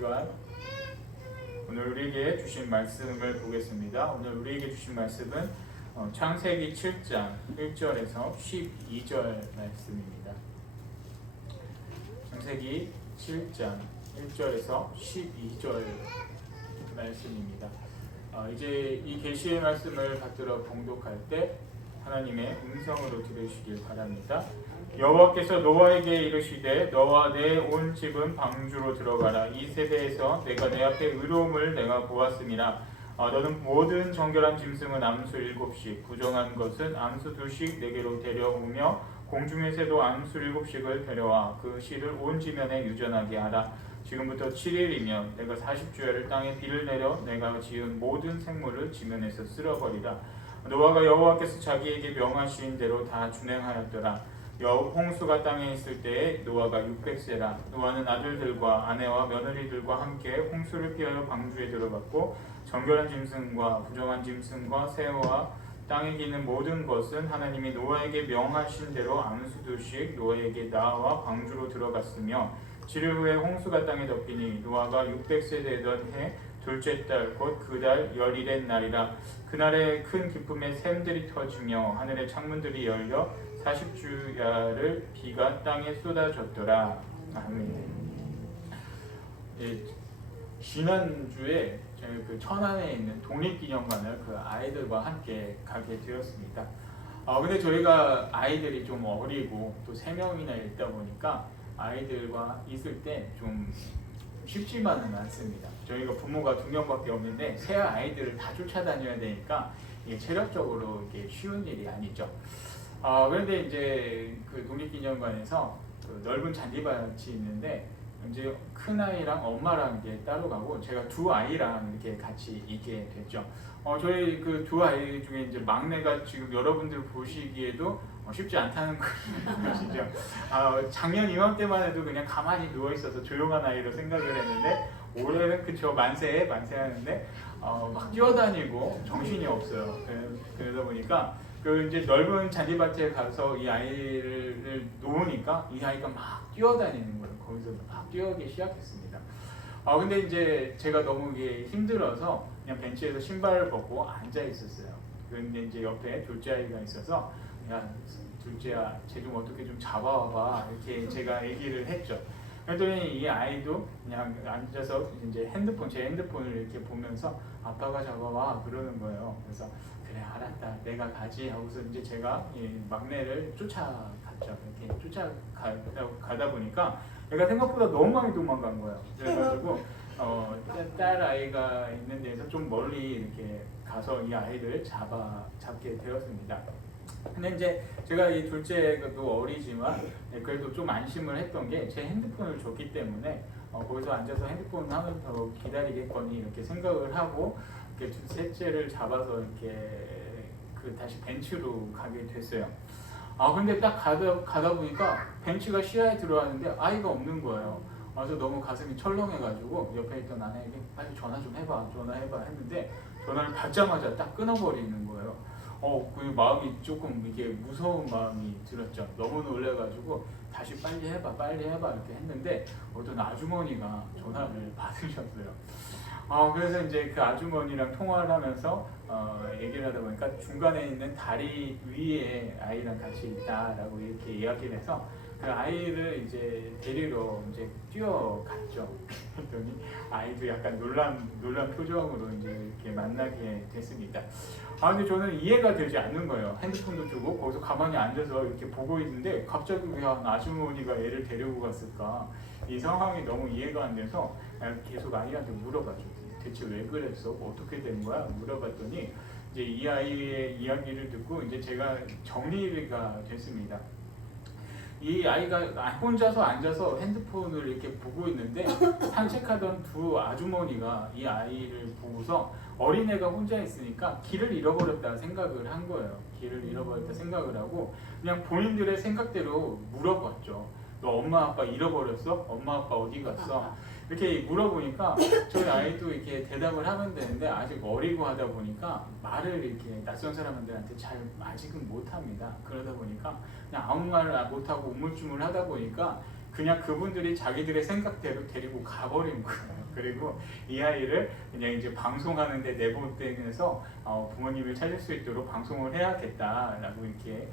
시간 오늘 우리에게 주신 말씀을 보겠습니다. 오늘 우리에게 주신 말씀은 창세기 7장 1절에서 12절 말씀입니다. 창세기 7장 1절에서 12절 말씀입니다. 이제 이 계시의 말씀을 받들어 봉독할 때 하나님의 음성으로 들으시길 바랍니다. 여호와께서 노아에게 이르시되 너와 내 온 집은 방주로 들어가라. 이 세대에서 내가 내 앞에 의로움을 내가 보았음이라. 너는 모든 정결한 짐승은 암수 7씩 부정한 것은 암수 2씩 내게로 데려오며 공중의 새도 암수 7씩을 데려와 그 씨를 온 지면에 유전하게 하라. 지금부터 7일이면 내가 40주야를 땅에 비를 내려 내가 지은 모든 생물을 지면에서 쓸어버리라. 노아가 여호와께서 자기에게 명하신 대로 다 준행하였더라. 홍수가 땅에 있을 때에 노아가 600세라. 노아는 아들들과 아내와 며느리들과 함께 홍수를 피하여 방주에 들어갔고 정결한 짐승과 부정한 짐승과 새와 땅에 기는 모든 것은 하나님이 노아에게 명하신 대로 암수 2씩 노아에게 나와 방주로 들어갔으며 7일 후에 홍수가 땅에 덮이니 노아가 600세 되던 해 둘째 달 곧 그 달 열일의 날이라. 그날에 큰 기쁨의 샘들이 터지며 하늘의 창문들이 열려 40주야를 비가 땅에 쏟아졌더라. 아멘. 지난주에 저희 그 천안에 있는 독립기념관을 그 아이들과 함께 가게 되었습니다. 근데 저희가 아이들이 좀 어리고 또 3명이나 있다 보니까 아이들과 있을 때 좀 쉽지만은 않습니다. 저희가 부모가 2명밖에 없는데 새 아이들을 다 쫓아다녀야 되니까 이게 체력적으로 이게 쉬운 일이 아니죠. 그런데 이제 그 독립기념관에서 그 넓은 잔디밭이 있는데 이제 큰 아이랑 엄마랑 이제 따로 가고 제가 2아이랑 이렇게 같이 있게 됐죠. 저희 그 2아이 중에 이제 막내가 지금 여러분들 보시기에도 쉽지 않다는 것이죠. 작년 이맘때만 해도 그냥 가만히 누워 있어서 조용한 아이로 생각을 했는데 올해는 그쵸 만세 하는데 막 뛰어다니고 정신이 없어요. 그러다 보니까 그 이제 넓은 잔디밭에 가서 이 아이를 놓으니까 이 아이가 막 뛰어다니는 거예요. 거기서 막 뛰어오기 시작했습니다. 근데 이제 제가 너무 이게 힘들어서 그냥 벤치에서 신발을 벗고 앉아 있었어요. 그런데 이제 옆에 둘째 아이가 있어서 야 둘째야 쟤 좀 어떻게 좀 잡아와봐 이렇게 제가 얘기를 했죠. 그랬더니 이 아이도 그냥 앉아서 이제 제 핸드폰을 이렇게 보면서 아빠가 잡아와 그러는 거예요. 그래서 그래 알았다 내가 가지 하고서 이제 제가 막내를 쫓아갔죠. 이렇게 쫓아가다 보니까 얘가 생각보다 너무 많이 도망간 거예요. 그래가지고 딸 아이가 있는 데서 좀 멀리 이렇게 가서 이 아이를 잡게 되었습니다. 근데 이제 제가 이 둘째도 어리지만 그래도 좀 안심을 했던 게 제 핸드폰을 줬기 때문에 거기서 앉아서 핸드폰 하면서 기다리겠거니 이렇게 생각을 하고 이렇게 셋째를 잡아서 이렇게 다시 벤치로 가게 됐어요. 근데 딱 가다 보니까 벤치가 시야에 들어왔는데 아이가 없는 거예요. 그래서 너무 가슴이 철렁해가지고 옆에 있던 아내에게 빨리 전화 해봐 했는데 전화를 받자마자 딱 끊어버리는 거예요. 그 마음이 조금 이게 무서운 마음이 들었죠. 너무 놀래가지고 다시 빨리 해봐 이렇게 했는데 어떤 아주머니가 전화를 받으셨어요. 그래서 이제 그 아주머니랑 통화를 하면서 얘기를 하다 보니까 중간에 있는 다리 위에 아이랑 같이 있다라고 이렇게 이야기를 해서 그 아이를 이제 데리러 이제 뛰어갔죠. 그랬더니 아이도 약간 놀란 표정으로 이제 이렇게 만나게 됐습니다. 근데 저는 이해가 되지 않는 거예요. 핸드폰도 주고 거기서 가만히 앉아서 이렇게 보고 있는데 갑자기 왜 아주머니가 애를 데리고 갔을까? 이 상황이 너무 이해가 안 돼서 계속 아이한테 물어봤죠. 대체 왜 그랬어? 어떻게 된 거야? 물어봤더니 이제 이 아이의 이야기를 듣고 이제 제가 정리가 됐습니다. 이 아이가 혼자서 앉아서 핸드폰을 이렇게 보고 있는데 산책하던 2 아주머니가 이 아이를 보고서 어린애가 혼자 있으니까 길을 잃어버렸다 생각을 한 거예요. 길을 잃어버렸다 생각을 하고 그냥 본인들의 생각대로 물어봤죠. 너 엄마 아빠 잃어버렸어? 엄마 아빠 어디 갔어? 이렇게 물어보니까 저희 아이도 이렇게 대답을 하면 되는데 아직 어리고 하다 보니까 말을 이렇게 낯선 사람들한테 잘 아직은 못합니다. 그러다 보니까 그냥 아무 말을 못하고 우물쭈물 하다 보니까 그냥 그분들이 자기들의 생각대로 데리고 가버린 거예요. 그리고 이 아이를 그냥 이제 방송하는데 내보내서 부모님을 찾을 수 있도록 방송을 해야겠다라고 이렇게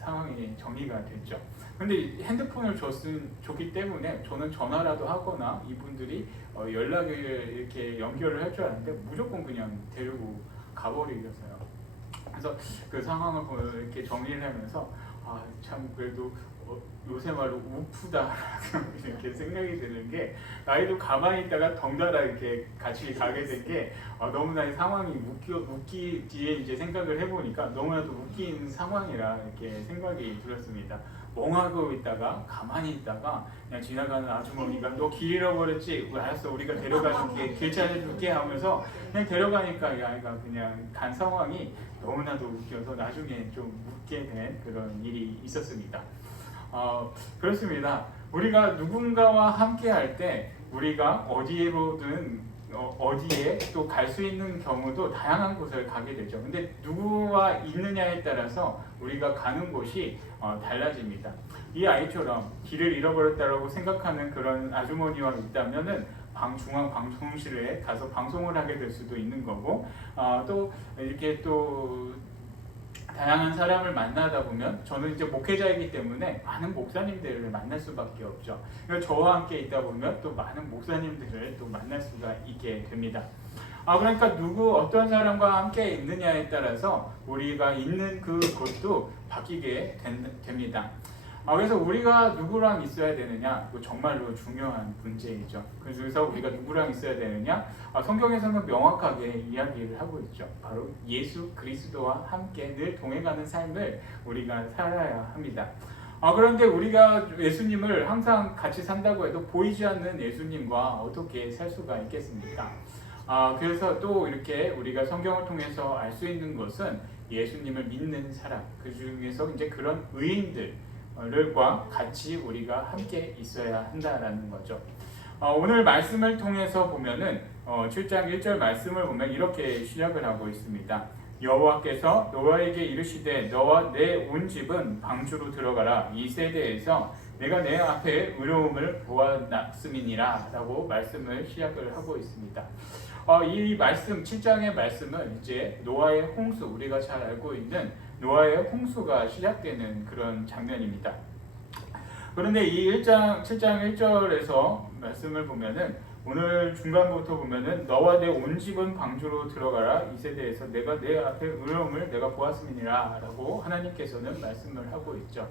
상황이 정리가 됐죠. 근데 핸드폰을 줬기 때문에 저는 전화라도 하거나 이분들이 연락을 이렇게 연결을 할 줄 알았는데 무조건 그냥 데리고 가버리겠어요. 그래서 그 상황을 이렇게 정리를 하면서 참 그래도 요새 말로 우프다 이렇게 생각이 드는 게, 나이도 가만히 있다가 덩달아 이렇게 같이 가게 된 게 너무나 상황이 웃기지에 이제 생각을 해보니까 너무나도 웃긴 상황이라 이렇게 생각이 들었습니다. 멍하고 있다가 가만히 있다가 그냥 지나가는 아주머니가 너 길 잃어버렸지? 알았어, 우리가 데려가줄게, 길 찾아줄게 하면서 그냥 데려가니까 이 아이가 그냥 간 상황이 너무나도 웃겨서 나중에 좀 웃게 된 그런 일이 있었습니다. 그렇습니다. 우리가 누군가와 함께 할 때 우리가 어디로든 어디에 또 갈 수 있는 경우도 다양한 곳을 가게 되죠. 근데 누구와 있느냐에 따라서 우리가 가는 곳이 달라집니다. 이 아이처럼 길을 잃어버렸다고 생각하는 그런 아주머니와 있다면은 중앙 방송실에 가서 방송을 하게 될 수도 있는 거고, 또 이렇게 또 다양한 사람을 만나다 보면, 저는 이제 목회자이기 때문에 많은 목사님들을 만날 수밖에 없죠. 저와 함께 있다 보면 또 많은 목사님들을 또 만날 수가 있게 됩니다. 그러니까 어떤 사람과 함께 있느냐에 따라서 우리가 있는 그곳도 바뀌게 됩니다. 그래서 우리가 누구랑 있어야 되느냐, 정말로 중요한 문제이죠. 그래서 우리가 누구랑 있어야 되느냐, 성경에서는 명확하게 이야기를 하고 있죠. 바로 예수 그리스도와 함께 늘 동행하는 삶을 우리가 살아야 합니다. 그런데 우리가 예수님을 항상 같이 산다고 해도 보이지 않는 예수님과 어떻게 살 수가 있겠습니까? 그래서 또 이렇게 우리가 성경을 통해서 알 수 있는 것은 예수님을 믿는 사람, 그 중에서 이제 그런 의인들과 같이 우리가 함께 있어야 한다라는 거죠. 오늘 말씀을 통해서 보면은 7장 1절 말씀을 보면 이렇게 시작을 하고 있습니다. 여호와께서 노아에게 이르시되 너와 내 온 집은 방주로 들어가라. 이 세대에서 내가 내 앞에 의로움을 보았음이니라 라고 말씀을 시작을 하고 있습니다. 이 말씀 7장의 말씀은 이제 노아의 홍수, 우리가 잘 알고 있는 노아의 홍수가 시작되는 그런 장면입니다. 그런데 이 7장 1절에서 말씀을 보면은 오늘 중간부터 보면은 너와 내 온 집은 방주로 들어가라. 이 세대에서 내가 내 앞에 의로움을 내가 보았음이니라 라고 하나님께서는 말씀을 하고 있죠.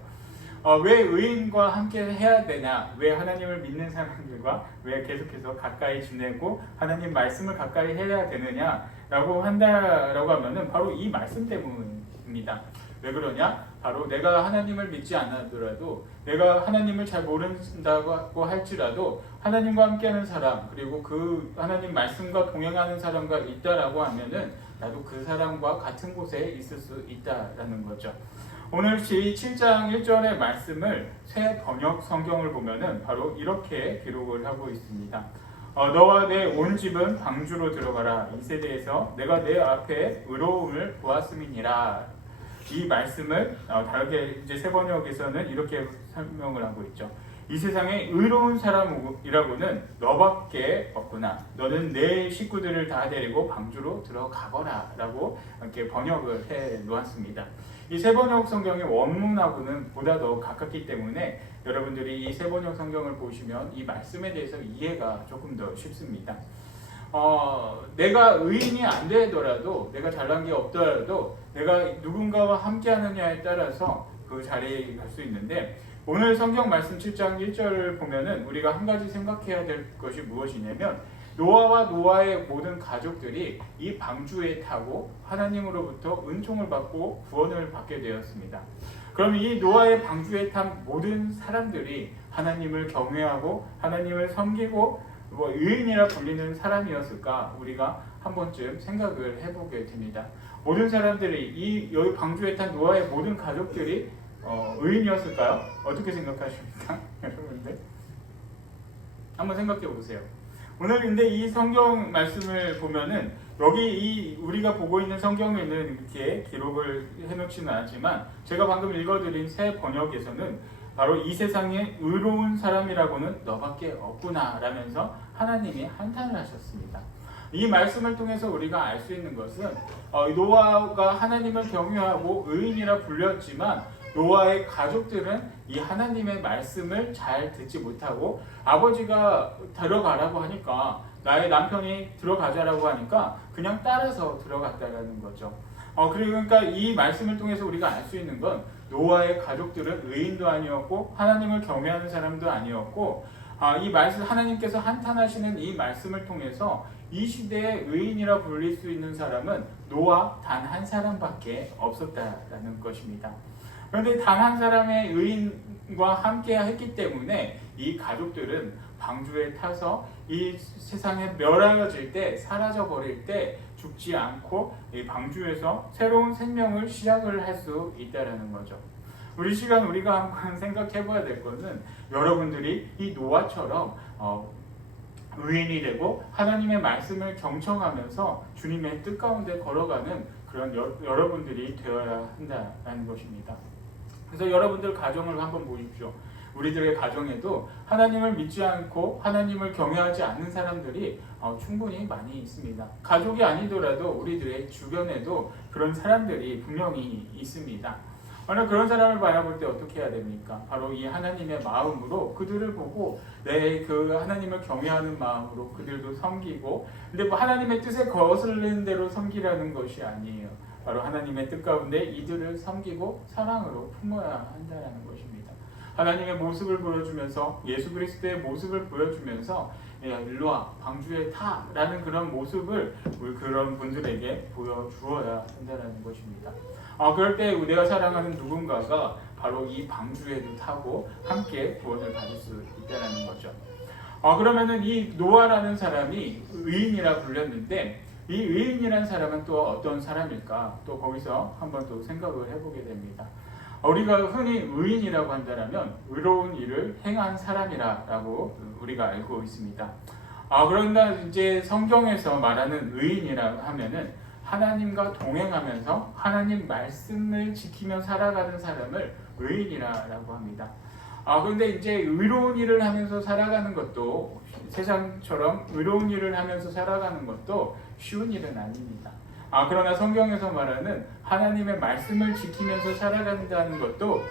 왜 의인과 함께 해야 되냐, 왜 하나님을 믿는 사람들과 왜 계속해서 가까이 지내고 하나님 말씀을 가까이 해야 되느냐라고 한다라고 하면은 바로 이 말씀 때문입니다. 왜 그러냐? 바로 내가 하나님을 믿지 않아더라도, 내가 하나님을 잘 모른다고 할지라도 하나님과 함께하는 사람, 그리고 그 하나님 말씀과 동행하는 사람과 있다라고 하면은 나도 그 사람과 같은 곳에 있을 수 있다라는 거죠. 오늘 7장 1절의 말씀을 새 번역 성경을 보면은 바로 이렇게 기록을 하고 있습니다. 너와 내 온 집은 방주로 들어가라. 이 세대에서 내가 내 앞에 의로움을 보았음이니라. 이 말씀을 다르게 이제 새 번역에서는 이렇게 설명을 하고 있죠. 이 세상에 의로운 사람이라고는 너밖에 없구나. 너는 내 식구들을 다 데리고 방주로 들어가거라 라고 이렇게 번역을 해 놓았습니다. 이 새 번역 성경의 원문하고는 보다 더 가깝기 때문에 여러분들이 이 새 번역 성경을 보시면 이 말씀에 대해서 이해가 조금 더 쉽습니다. 내가 의인이 안 되더라도, 내가 잘난 게 없더라도 내가 누군가와 함께 하느냐에 따라서 그 자리에 갈 수 있는데, 오늘 성경 말씀 7장 1절을 보면은 우리가 한 가지 생각해야 될 것이 무엇이냐면, 노아와 노아의 모든 가족들이 이 방주에 타고 하나님으로부터 은총을 받고 구원을 받게 되었습니다. 그럼 이 노아의 방주에 탄 모든 사람들이 하나님을 경외하고 하나님을 섬기고 의인이라 불리는 사람이었을까? 우리가 한 번쯤 생각을 해보게 됩니다. 모든 사람들이 여기 방주에 탄 노아의 모든 가족들이 의인이었을까요? 어떻게 생각하십니까? 여러분들 한번 생각해 보세요. 오늘 근데 이 성경 말씀을 보면은 여기 우리가 보고 있는 성경에는 이렇게 기록을 해놓지는 않지만 제가 방금 읽어드린 새 번역에서는 바로 이 세상에 의로운 사람이라고는 너밖에 없구나 라면서 하나님이 한탄을 하셨습니다. 이 말씀을 통해서 우리가 알 수 있는 것은 노아가 하나님을 경외하고 의인이라 불렸지만 노아의 가족들은 이 하나님의 말씀을 잘 듣지 못하고 아버지가 들어가라고 하니까 나의 남편이 들어가자라고 하니까 그냥 따라서 들어갔다라는 거죠. 그러니까 이 말씀을 통해서 우리가 알 수 있는 건 노아의 가족들은 의인도 아니었고 하나님을 경외하는 사람도 아니었고 이 말씀 하나님께서 한탄하시는 이 말씀을 통해서 이 시대에 의인이라 불릴 수 있는 사람은 노아 단 한 사람밖에 없었다라는 것입니다. 그런데 단 한 사람의 의인과 함께 했기 때문에 이 가족들은 방주에 타서 이 세상에 멸하여질 때 사라져 버릴 때 죽지 않고 이 방주에서 새로운 생명을 시작을 할 수 있다라는 거죠. 우리 시간 우리가 한번 생각해 봐야 될 것은 여러분들이 이 노아처럼 의인이 되고 하나님의 말씀을 경청하면서 주님의 뜻 가운데 걸어가는 그런 여러분들이 되어야 한다는 것입니다. 그래서 여러분들 가정을 한번 보십시오. 우리들의 가정에도 하나님을 믿지 않고 하나님을 경외하지 않는 사람들이 충분히 많이 있습니다. 가족이 아니더라도 우리들의 주변에도 그런 사람들이 분명히 있습니다. 그런 사람을 바라볼 때 어떻게 해야 됩니까? 바로 이 하나님의 마음으로 그들을 보고 내 그 하나님을 경외하는 마음으로 그들도 섬기고, 근데 뭐 하나님의 뜻에 거슬리는 대로 섬기라는 것이 아니에요. 바로 하나님의 뜻 가운데 이들을 섬기고 사랑으로 품어야 한다는 것입니다. 하나님의 모습을 보여주면서 예수 그리스도의 모습을 보여주면서 일로와 방주에 타 라는 그런 모습을 우리 그런 분들에게 보여주어야 한다는 것입니다. 그럴 때 내가 사랑하는 누군가가 바로 이 방주에도 타고 함께 구원을 받을 수 있다는 거죠. 그러면은 이 노아라는 사람이 의인이라 불렸는데 이 의인이라는 사람은 또 어떤 사람일까? 또 거기서 한번 또 생각을 해보게 됩니다. 우리가 흔히 의인이라고 한다면 의로운 일을 행한 사람이라고 우리가 알고 있습니다. 그런데 이제 성경에서 말하는 의인이라 하면은 하나님과 동행하면서 하나님 말씀을 지키며 살아가는 사람을 의인이라고 합니다. 그런데 이제 의로운 일을 하면서 살아가는 것도 세상처럼 의로운 일을 하면서 살아가는 것도 쉬운 일은 아닙니다. 그러나 성경에서 말하는 하나님의 말씀을 지키면서 살아간다는 것도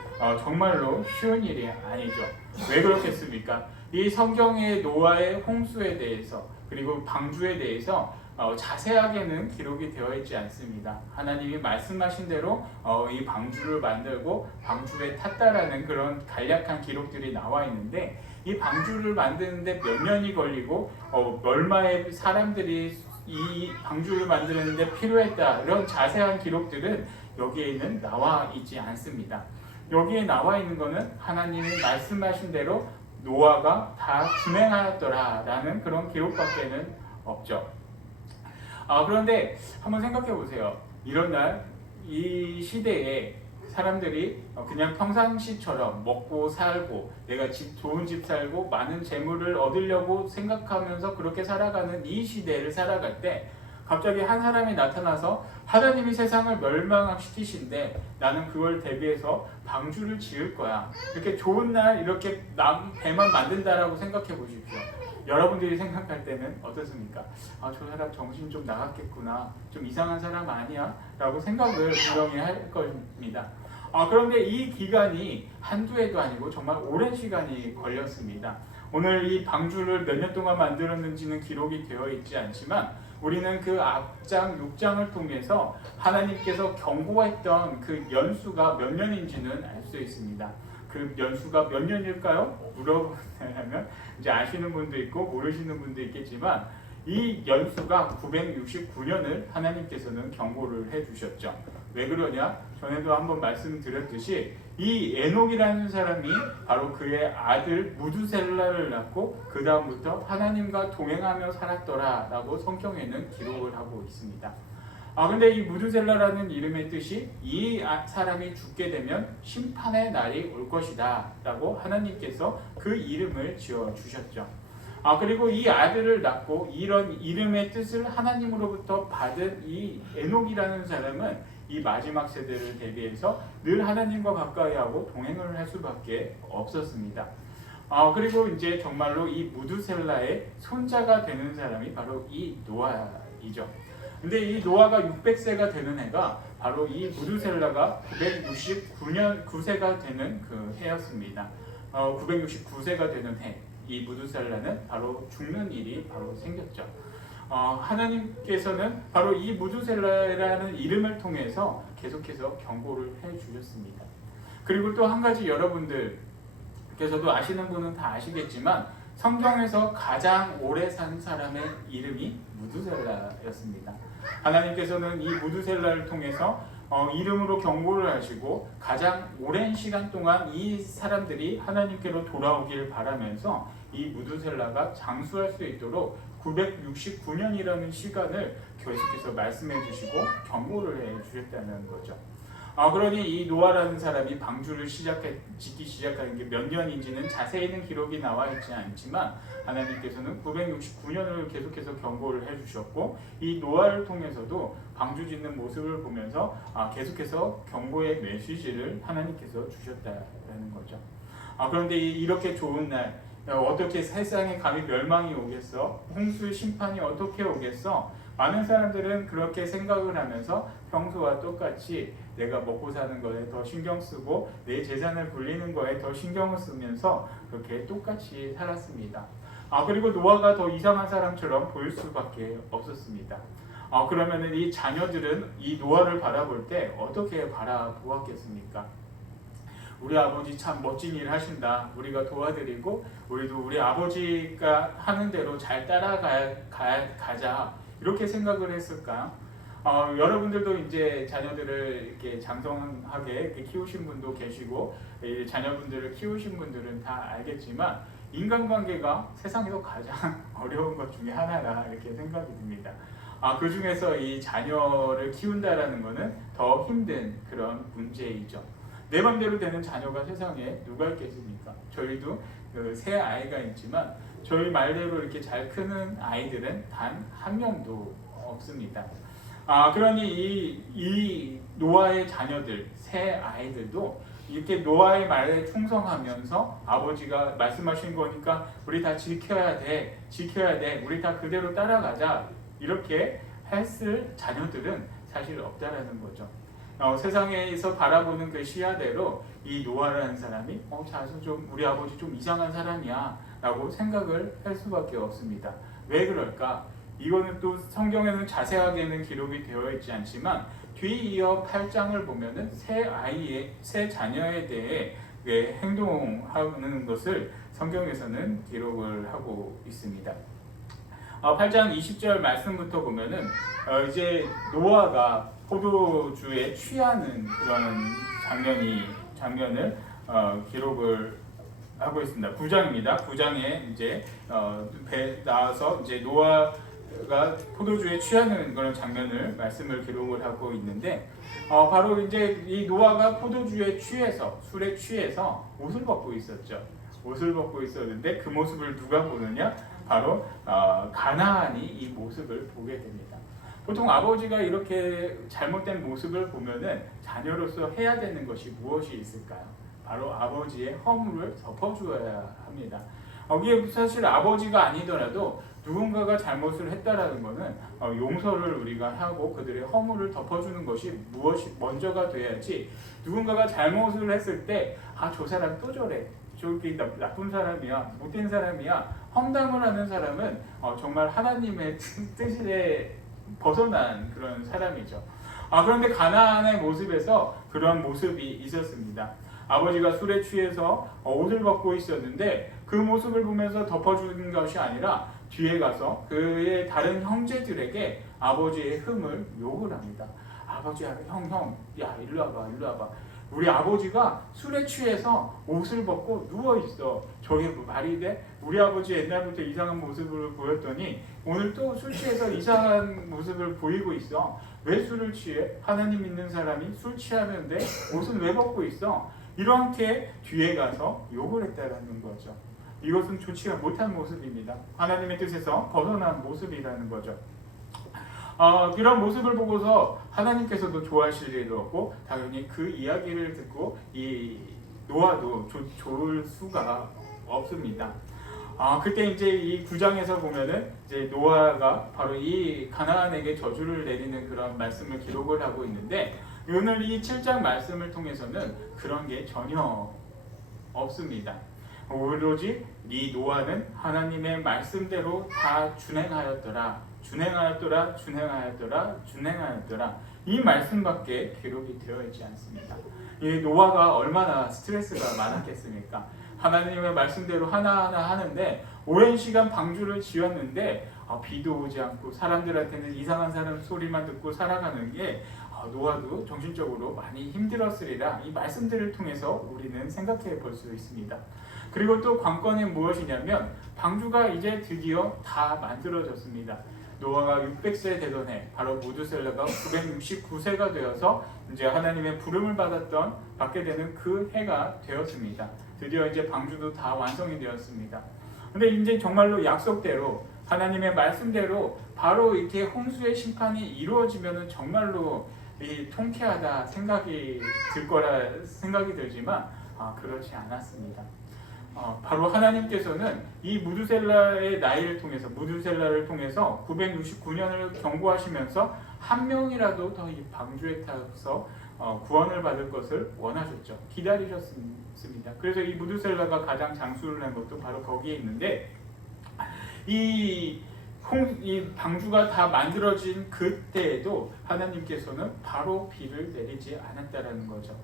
정말로 쉬운 일이 아니죠. 왜 그렇겠습니까? 이 성경의 노아의 홍수에 대해서 그리고 방주에 대해서 자세하게는 기록이 되어 있지 않습니다. 하나님이 말씀하신 대로 이 방주를 만들고 방주에 탔다라는 그런 간략한 기록들이 나와 있는데 이 방주를 만드는데 몇 년이 걸리고 얼마의 사람들이 이 방주를 만드는데 필요했다 이런 자세한 기록들은 여기에는 나와 있지 않습니다. 여기에 나와 있는 것은 하나님이 말씀하신 대로 노아가 다 준행하였더라라는 그런 기록밖에는 없죠. 그런데 한번 생각해 보세요. 이런 날 이 시대에 사람들이 그냥 평상시처럼 먹고 살고 내가 좋은 집 살고 많은 재물을 얻으려고 생각하면서 그렇게 살아가는 이 시대를 살아갈 때 갑자기 한 사람이 나타나서 하나님이 세상을 멸망시키신데 나는 그걸 대비해서 방주를 지을 거야. 이렇게 좋은 날 이렇게 배만 만든다라고 생각해 보십시오. 여러분들이 생각할 때는 어떻습니까? 저 사람 정신 좀 나갔겠구나. 좀 이상한 사람 아니야? 라고 생각을 분명히 할 겁니다. 그런데 이 기간이 한두 해도 아니고 정말 오랜 시간이 걸렸습니다. 오늘 이 방주를 몇 년 동안 만들었는지는 기록이 되어 있지 않지만 우리는 그 앞장 6장을 통해서 하나님께서 경고했던 그 연수가 몇 년인지는 알 수 있습니다. 그 연수가 몇 년일까요? 물어보면 이제 아시는 분도 있고 모르시는 분도 있겠지만 이 연수가 969년을 하나님께서는 경고를 해주셨죠. 왜 그러냐? 전에도 한번 말씀드렸듯이 이 에녹이라는 사람이 바로 그의 아들 무두셀라를 낳고 그 다음부터 하나님과 동행하며 살았더라라고 성경에는 기록을 하고 있습니다. 근데 이 무두셀라라는 이름의 뜻이 이 사람이 죽게 되면 심판의 날이 올 것이다 라고 하나님께서 그 이름을 지어주셨죠. 그리고 이 아들을 낳고 이런 이름의 뜻을 하나님으로부터 받은 이 에녹이라는 사람은 이 마지막 세대를 대비해서 늘 하나님과 가까이 하고 동행을 할 수밖에 없었습니다. 그리고 이제 정말로 이 무두셀라의 손자가 되는 사람이 바로 이 노아이죠. 근데 이 노아가 600세가 되는 해가 바로 이 무두셀라가 969세가 되는 그 해였습니다. 969세가 되는 해, 이 무두셀라는 바로 죽는 일이 바로 생겼죠. 하나님께서는 바로 이 무두셀라라는 이름을 통해서 계속해서 경고를 해주셨습니다. 그리고 또 한 가지 여러분들께서도 아시는 분은 다 아시겠지만 성경에서 가장 오래 산 사람의 이름이 무두셀라였습니다. 하나님께서는 이 무두셀라를 통해서 이름으로 경고를 하시고 가장 오랜 시간 동안 이 사람들이 하나님께로 돌아오길 바라면서 이 무두셀라가 장수할 수 있도록 969년이라는 시간을 계속해서 말씀해 주시고 경고를 해 주셨다는 거죠. 그러니 이 노아라는 사람이 방주를 짓기 시작한 게 몇 년인지는 자세히는 기록이 나와 있지 않지만 하나님께서는 969년을 계속해서 경고를 해주셨고 이 노아를 통해서도 방주 짓는 모습을 보면서 계속해서 경고의 메시지를 하나님께서 주셨다는 거죠. 그런데 이렇게 좋은 날 어떻게 세상에 감히 멸망이 오겠어? 홍수 심판이 어떻게 오겠어? 많은 사람들은 그렇게 생각을 하면서 평소와 똑같이 내가 먹고 사는 거에 더 신경 쓰고 내 재산을 굴리는 거에 더 신경을 쓰면서 그렇게 똑같이 살았습니다. 그리고 노아가 더 이상한 사람처럼 보일 수밖에 없었습니다. 그러면 이 자녀들은 이 노아를 바라볼 때 어떻게 바라보았겠습니까? 우리 아버지 참 멋진 일 하신다. 우리가 도와드리고 우리도 우리 아버지가 하는 대로 잘 따라가자. 이렇게 생각을 했을까요? 여러분들도 이제 자녀들을 이렇게 장성하게 이렇게 키우신 분도 계시고 자녀분들을 키우신 분들은 다 알겠지만 인간관계가 세상에서 가장 어려운 것 중에 하나라 이렇게 생각이 듭니다. 그 중에서 이 자녀를 키운다라는 것은 더 힘든 그런 문제이죠. 내 맘대로 되는 자녀가 세상에 누가 있겠습니까? 저희도 새 아이가 있지만 저희 말대로 이렇게 잘 크는 아이들은 단 한 명도 없습니다. 그러니 이 노아의 자녀들, 새 아이들도 이렇게 노아의 말에 충성하면서 아버지가 말씀하신 거니까 우리 다 지켜야 돼, 우리 다 그대로 따라가자 이렇게 했을 자녀들은 사실 없다라는 거죠. 세상에서 바라보는 그 시야대로 이 노아라는 사람이 우리 아버지 좀 이상한 사람이야 라고 생각을 할 수밖에 없습니다. 왜 그럴까? 이거는 또 성경에는 자세하게는 기록이 되어 있지 않지만 뒤이어 8장을 보면은 새 자녀에 대해 행동하는 것을 성경에서는 기록을 하고 있습니다. 8장 20절 말씀부터 보면은 이제 노아가 포도주에 취하는 그런 장면을 기록을 하고 있습니다. 9장입니다. 9장에 이제 배 나와서 이제 노아가 포도주에 취하는 그런 장면을 말씀을 기록을 하고 있는데 바로 이제 이 노아가 포도주에 취해서 술에 취해서 옷을 벗고 있었죠. 옷을 벗고 있었는데 그 모습을 누가 보느냐? 바로 가나안이 이 모습을 보게 됩니다. 보통 아버지가 이렇게 잘못된 모습을 보면은 자녀로서 해야 되는 것이 무엇이 있을까요? 바로 아버지의 허물을 덮어주어야 합니다. 이게 사실 아버지가 아니더라도 누군가가 잘못을 했다라는 것은 용서를 우리가 하고 그들의 허물을 덮어주는 것이 무엇이 먼저가 돼야지 누군가가 잘못을 했을 때 저 사람 또 저래. 저기 나쁜 사람이야, 못된 사람이야, 험담을 하는 사람은 정말 하나님의 뜻에 벗어난 그런 사람이죠. 그런데 가나안의 모습에서 그런 모습이 있었습니다. 아버지가 술에 취해서 옷을 벗고 있었는데 그 모습을 보면서 덮어주는 것이 아니라 뒤에 가서 그의 다른 형제들에게 아버지의 흠을 욕을 합니다. 아버지야, 형, 야, 일로 와봐. 우리 아버지가 술에 취해서 옷을 벗고 누워있어. 저게 말이 돼? 우리 아버지 옛날부터 이상한 모습을 보였더니 오늘 또 술 취해서 이상한 모습을 보이고 있어. 왜 술을 취해? 하나님 믿는 사람이 술 취하면 돼? 옷은 왜 벗고 있어? 이렇게 뒤에 가서 욕을 했다라는 거죠. 이것은 좋지 못한 모습입니다. 하나님의 뜻에서 벗어난 모습이라는 거죠. 이런 모습을 보고서 하나님께서도 좋아하실 일도 없고 당연히 그 이야기를 듣고 이 노아도 좋을 수가 없습니다. 그때 이제 이 9장에서 보면은 이제 노아가 바로 이 가나안에게 저주를 내리는 그런 말씀을 기록을 하고 있는데 오늘 이 7장 말씀을 통해서는 그런 게 전혀 없습니다. 오로지 이 노아는 하나님의 말씀대로 다 준행하였더라. 이 말씀밖에 기록이 되어 있지 않습니다. 이 노아가 얼마나 스트레스가 많았겠습니까? 하나님의 말씀대로 하나하나 하는데 오랜 시간 방주를 지었는데 비도 오지 않고 사람들한테는 이상한 사람 소리만 듣고 살아가는 게 노아도 정신적으로 많이 힘들었으리라 이 말씀들을 통해서 우리는 생각해 볼 수 있습니다. 그리고 또 관건이 무엇이냐면 방주가 이제 드디어 다 만들어졌습니다. 노아가 600세 되던 해 바로 무두셀라가 969세가 되어서 이제 하나님의 부름을 받게 되는 그 해가 되었습니다. 드디어 이제 방주도 다 완성이 되었습니다. 근데 이제 정말로 약속대로 하나님의 말씀대로 바로 이렇게 홍수의 심판이 이루어지면은 정말로 통쾌하다 생각이 들지만 그렇지 않았습니다. 바로 하나님께서는 이 무두셀라의 무두셀라를 통해서 969년을 경고하시면서 한 명이라도 더 이 방주에 타서 구원을 받을 것을 원하셨죠. 기다리셨습니다. 그래서 이 무두셀라가 가장 장수를 한 것도 바로 거기에 있는데 이 방주가 다 만들어진 그때에도 하나님께서는 바로 비를 내리지 않았다라는 거죠.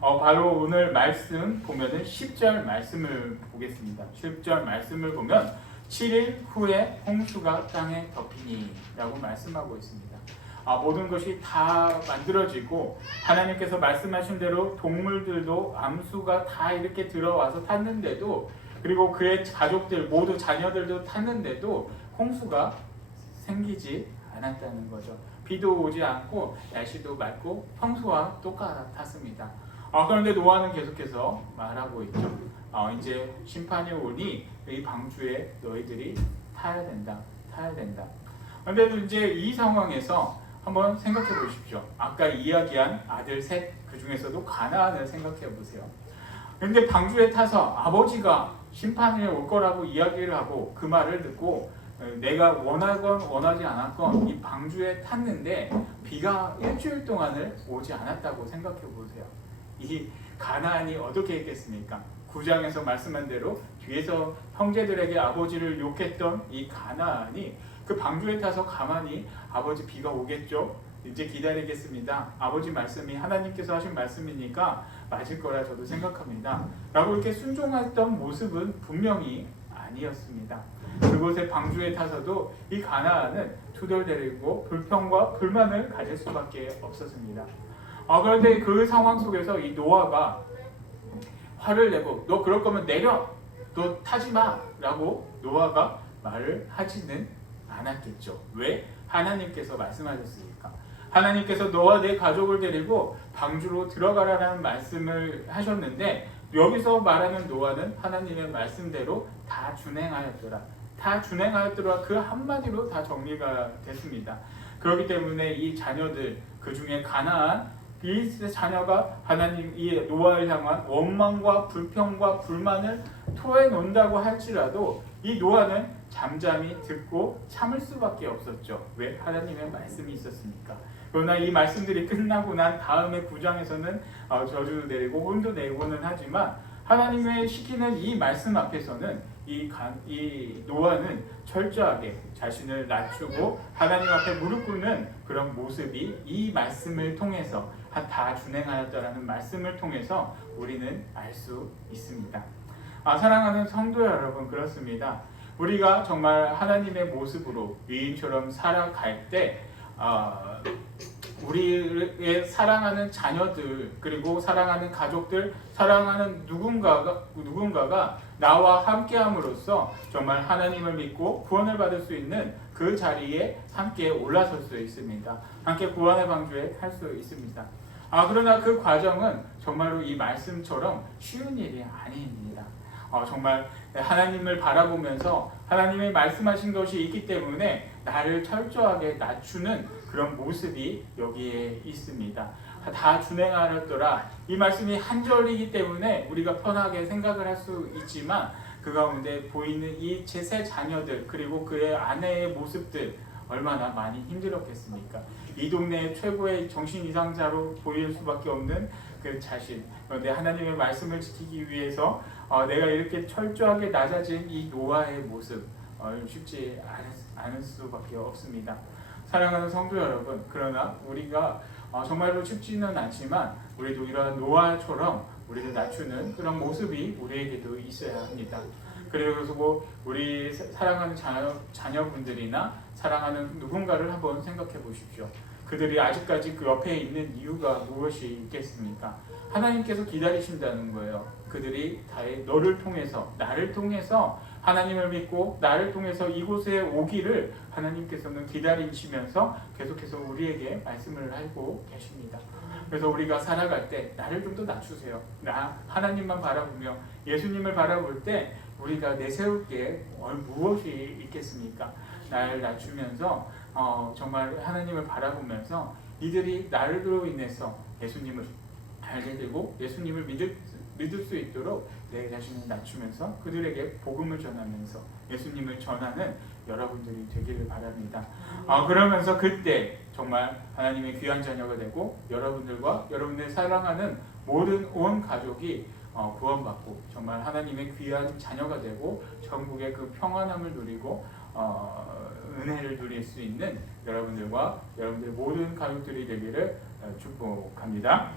바로 오늘 말씀 보면은 10절 말씀을 보겠습니다. 10절 말씀을 보면 7일 후에 홍수가 땅에 덮이니 라고 말씀하고 있습니다. 모든 것이 다 만들어지고 하나님께서 말씀하신 대로 동물들도 암수가 다 이렇게 들어와서 탔는데도 그리고 그의 가족들 모두 자녀들도 탔는데도 홍수가 생기지 않았다는 거죠. 비도 오지 않고 날씨도 맑고 평소와 똑같았습니다. 그런데 노아는 계속해서 말하고 있죠. 이제 심판이 오니 이 방주에 너희들이 타야 된다. 그런데 이제 이 상황에서 한번 생각해 보십시오. 아까 이야기한 아들 셋, 그 중에서도 가나안을 생각해 보세요. 그런데 방주에 타서 아버지가 심판이 올 거라고 이야기를 하고 그 말을 듣고 내가 원하건 원하지 않았건 이 방주에 탔는데 비가 일주일 동안을 오지 않았다고 생각해 보세요. 이 가나안이 어떻게 했겠습니까? 9장에서 말씀한 대로 뒤에서 형제들에게 아버지를 욕했던 이 가나안이 그 방주에 타서 가만히 아버지 비가 오겠죠? 이제 기다리겠습니다. 아버지 말씀이 하나님께서 하신 말씀이니까 맞을 거라 저도 생각합니다. 라고 이렇게 순종했던 모습은 분명히 아니었습니다. 그곳에 방주에 타서도 이 가나안은 투덜대고 불평과 불만을 가질 수밖에 없었습니다. 그런데 그 상황 속에서 이 노아가 화를 내고 너 그럴 거면 내려! 너 타지 마! 라고 노아가 말을 하지는 않았겠죠. 왜? 하나님께서 말씀하셨으니까. 하나님께서 너와 내 가족을 데리고 방주로 들어가라는 말씀을 하셨는데 여기서 말하는 노아는 하나님의 말씀대로 다 준행하였더라. 그 한마디로 다 정리가 됐습니다. 그렇기 때문에 이 자녀들, 그 중에 가나안, 이 자녀가 하나님, 이 노아를 향한 원망과 불평과 불만을 토해놓는다고 할지라도 이 노아는 잠잠히 듣고 참을 수밖에 없었죠. 왜? 하나님의 말씀이 있었으니까. 그러나 이 말씀들이 끝나고 난 다음에 9장에서는 저주도 내리고 혼도 내고는 하지만 하나님의 시키는 이 말씀 앞에서는 이 노아는 철저하게 자신을 낮추고 하나님 앞에 무릎 꿇는 그런 모습이 이 말씀을 통해서 다 준행하였다라는 말씀을 통해서 우리는 알 수 있습니다. 사랑하는 성도 여러분, 그렇습니다. 우리가 정말 하나님의 모습으로 위인처럼 살아갈 때 우리의 사랑하는 자녀들, 그리고 사랑하는 가족들, 사랑하는 누군가가 나와 함께함으로써 정말 하나님을 믿고 구원을 받을 수 있는 그 자리에 함께 올라설 수 있습니다. 함께 구원의 방주에 할 수 있습니다. 그러나 그 과정은 정말로 이 말씀처럼 쉬운 일이 아닙니다. 정말 하나님을 바라보면서 하나님의 말씀하신 것이 있기 때문에 나를 철저하게 낮추는 그런 모습이 여기에 있습니다. 다 준행하였더라. 이 말씀이 한 절이기 때문에 우리가 편하게 생각을 할 수 있지만 그 가운데 보이는 이 제 세 자녀들 그리고 그의 아내의 모습들 얼마나 많이 힘들었겠습니까? 이 동네의 최고의 정신 이상자로 보일 수밖에 없는 그 자신. 그런데 하나님의 말씀을 지키기 위해서 내가 이렇게 철저하게 낮아진 이 노아의 모습 쉽지 않을 수밖에 없습니다. 사랑하는 성도 여러분, 그러나 우리가 정말로 쉽지는 않지만 우리도 이러한 노아처럼 우리를 낮추는 그런 모습이 우리에게도 있어야 합니다. 그래서 우리 사랑하는 자녀분들이나 사랑하는 누군가를 한번 생각해 보십시오. 그들이 아직까지 그 옆에 있는 이유가 무엇이 있겠습니까? 하나님께서 기다리신다는 거예요. 그들이 너를 통해서, 나를 통해서 하나님을 믿고 나를 통해서 이곳에 오기를 하나님께서는 기다리시면서 계속해서 우리에게 말씀을 하고 계십니다. 그래서 우리가 살아갈 때 나를 좀 더 낮추세요. 나 하나님만 바라보며 예수님을 바라볼 때 우리가 내세울 게 무엇이 있겠습니까? 나를 낮추면서 정말 하나님을 바라보면서 이들이 나로 인해서 예수님을 알게 되고 예수님을 믿을 수 있도록 내 자신을 낮추면서 그들에게 복음을 전하면서 예수님을 전하는 여러분들이 되기를 바랍니다. 그러면서 그때 정말 하나님의 귀한 자녀가 되고 여러분들과 여러분들 사랑하는 모든 온 가족이 구원받고 정말 하나님의 귀한 자녀가 되고 천국의 그 평안함을 누리고 은혜를 누릴 수 있는 여러분들과 여러분들 모든 가족들이 되기를 축복합니다.